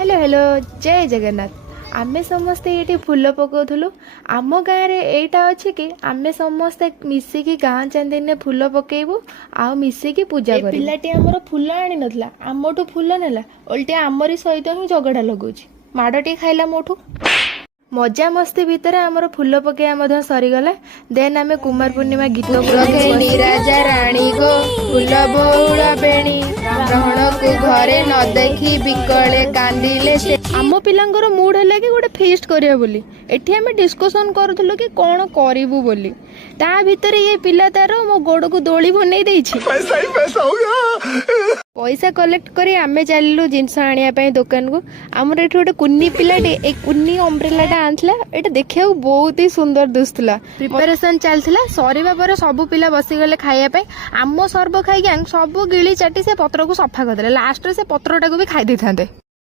Hello hello जय जगन्नाथ। आमे समस्ते ये फूल पकाउलु आम गाँव में यहीटा अच्छे कि आमे समस्ते मिसिकी गाँ चांदी फूल पकेबू आ मिसिकी पूजा कर पिलाटी आमर फूल आनी नथला आमठू फूल नेला ओल्टे आमरी सहित ही झगड़ा लगुच माड़टी खाइला मोठू मजा मस्ती भितर आमर फूल पकेया सरीगला। देन आमे कुमार पूर्णिमा गीत राजा राणी गो फूल बहुल बेणी ग्रहण को घरे न देखी बिकले कांदिले से आम पिलांगर मूड है कि गोटे फेस्ट करिया बोली एठी आमे डिस्कशन करूथलो कि कोन करिवु बोली ता भितर ये पिला तार मो गोड़ को दोली बनै देछि पैसा ही पैसा हो गया। पैसा कलेक्ट करी आमे चललु जिनस आनिया पई दुकान को हमर एठी गोटे कुन्नी पिलाटे ए कुन्नी अम्ब्रेलाटा आनथला एटा देखिया बहुत ही सुंदर दुस्तला प्रिपरेशन चलथला सरीबा पर सब पिला बसी गले खाइया पई आम सर्व खाई गैंग सब गिली चाटी से पत्र को सफा करदेले लास्ट रे से पत्रटा को भी खाई दैथांते।